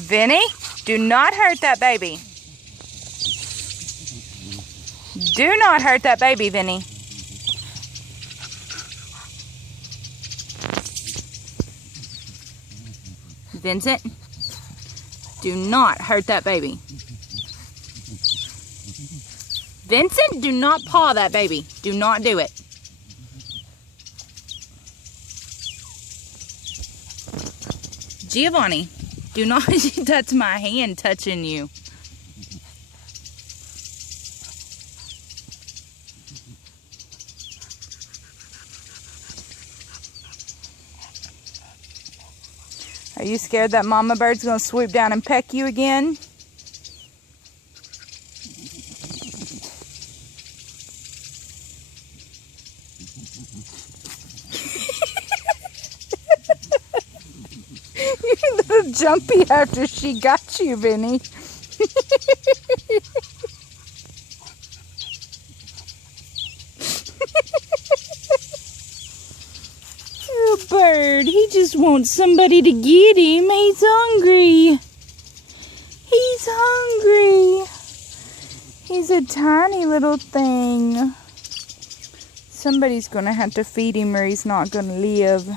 Vinny, do not hurt that baby. Do not hurt that baby, Vinny. Vincent, do not hurt that baby. Vincent, do not paw that baby. Do not do it. Giovanni, do not touch my hand touching you. Are you scared that mama bird's gonna swoop down and peck you again? You're a little jumpy after she got you, Vinny. Little bird, he just wants somebody to get him. He's hungry. He's hungry. He's a tiny little thing. Somebody's gonna have to feed him or he's not gonna live.